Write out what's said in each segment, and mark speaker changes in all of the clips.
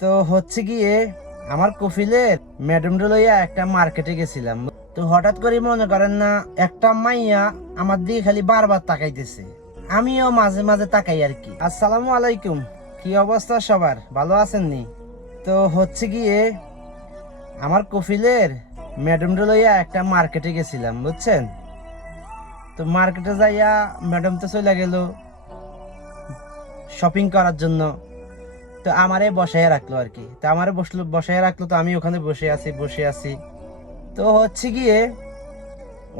Speaker 1: তো হচ্ছে গিয়ে আমার কফিলের ম্যাডামটা লইয়া একটা মার্কেটে গেছিলাম। তো হঠাৎ করে মনে করেন না, একটা মাইয়া আমার দিকে খালি বারবার তাকাইতেছে। আমিও মাঝে মাঝে তাকাই আর কি। আসসালামু আলাইকুম, কি অবস্থা সবার? ভালো আছেন নি? তো হচ্ছে গিয়ে আমার কফিলের ম্যাডামটা লইয়া একটা মার্কেটে গেছিলাম, বুঝছেন? তো মার্কেটে যাইয়া ম্যাডাম তো চলে গেল শপিং করার জন্য। তো আমারে বসায় রাখল আর কি তো আমারে বসল বসায় রাখল তো আমি ওখানে বসে আছি বসে আছি। তো হচ্ছে গিয়ে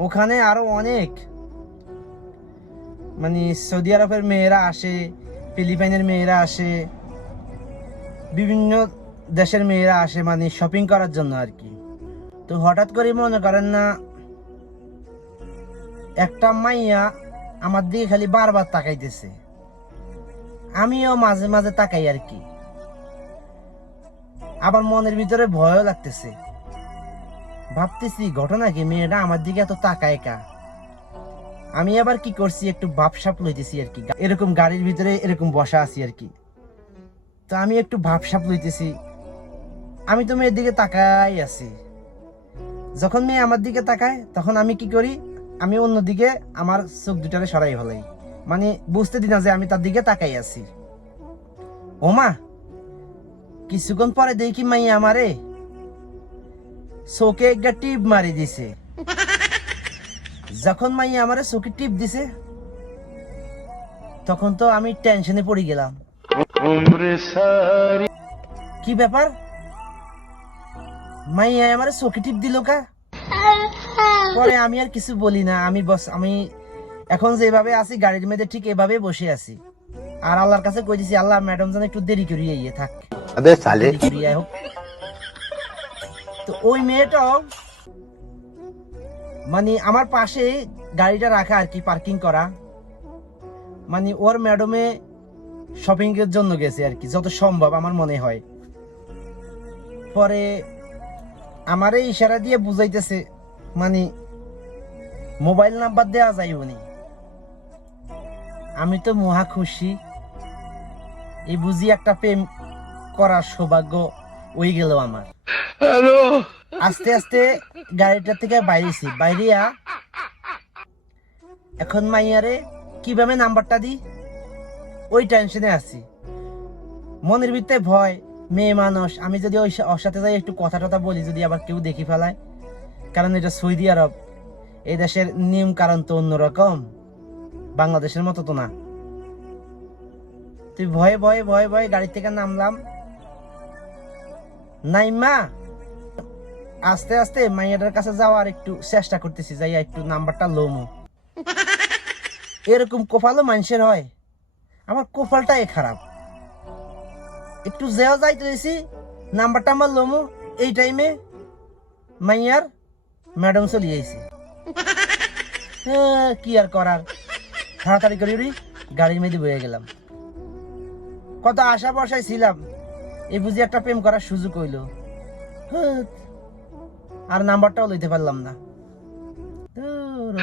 Speaker 1: ওখানে আরও অনেক মানে সৌদি আরবের মেয়েরা আসে, ফিলিপাইনের মেয়েরা আসে, বিভিন্ন দেশের মেয়েরা আসে মানে শপিং করার জন্য আর কি তো হঠাৎ করে মনে করেন না, একটা মাইয়া আমার দিকে খালি বারবার তাকাইতেছে। আমিও মাঝে মাঝে তাকাই আর কি আবার মনের ভিতরে ভয়ও লাগতেছে। ভাবতেছি, ঘটনা কি? মেয়েটা আমার দিকে এত তাকায় কা? আমি আবার কি করছি? একটু ভাবসাপ লইতেছি আর কি। এরকম গাড়ির ভিতরে এরকম বসা আছি আর কি। তো আমি একটু ভাবসাপ লইতেছি। আমি তো মেয়ের দিকে তাকাই আছি। যখন মেয়ে আমার দিকে তাকায়, তখন আমি কি করি? আমি অন্যদিকে আমার চোখ দুটারে সরাই ফেলাই। মানে বুঝতে দিনা যে আমি তার দিকে তাকাই আছি। ওমা কিছুক্ষণ পরে দেখি মাই আমারে। চোখে একটা টিপ মারি দিছে। যখন মাই আমারে চোখে টিপ দিছে, তখন তো আমি টেনশনে পড়ে গেলাম। কি ব্যাপার? মাইয়া আমারে চোখে টিপ দিল কা? পরে আমি আর কিছু বলি না। আমি বস, আমি এখন যেভাবে আছি, গাড়ির মধ্যে ঠিক এভাবে বসে আছি। আর আল্লাহর কাছে কই দিছি আল্লাহ ম্যাডাম যেন একটু দেরি করিয়ে ইয়ে থাক। আবে সালে। তো ওই মেয়েটাও মানে আমার পাশে গাড়িটা রাখা আর কি পার্কিং করা। মানে ওর ম্যাডমে শপিং এর জন্য গেছে আর কি, যত সম্ভব আমার মনে হয়। পরে আমারে ইশারা দিয়ে বুঝাইতেছে মানে মোবাইল নাম্বার দেওয়া যায় উনি। আমি তো মহা খুশি। এই বুঝি একটা প্রেম করার সৌভাগ্য ওই গেল আমার। আস্তে আস্তে গাড়িটা থেকে বাইরেছি। বাইরিয়া এখন মাইয়ারে কীভাবে নাম্বারটা দিই? ওই টেনশনে আছি। মনের ভিতরে ভয় মেয়ে মানুষ আমি যদি ওই ওর সাথে যাই একটু কথা টথা বলি যদি আবার কেউ দেখি ফেলায়। কারণ এটা সৌদি আরব। এই দেশের নিয়ম কারণ তো অন্যরকম। বাংলাদেশের মতো তো না। তুই ভয়ে ভয়ে ভয়ে ভয়ে গাড়ি থেকে নামলাম। নাইমা আস্তে আস্তে মাইয়াটার কাছে যাওয়ার একটু চেষ্টা করতেছি যাইয়া একটু নাম্বারটা লোমো। এরকম কোপালও মানুষের হয়। আমার কোপালটাই খারাপ। একটু যেও যাইতে হয়েছি নাম্বারটা আমার লোমো। এই টাইমে মাইয়ার ম্যাডাম চলে হ্যাঁ, কি আর করার? তাড়াতাড়ি করি গাড়ির মেয়েদি বয়ে গেলাম। কত আশা বসায় ছিলাম। এই বুঝি একটা প্রেম করার সুযোগ হইল। আর নাম্বারটাও লইতে পারলাম না। ধুর।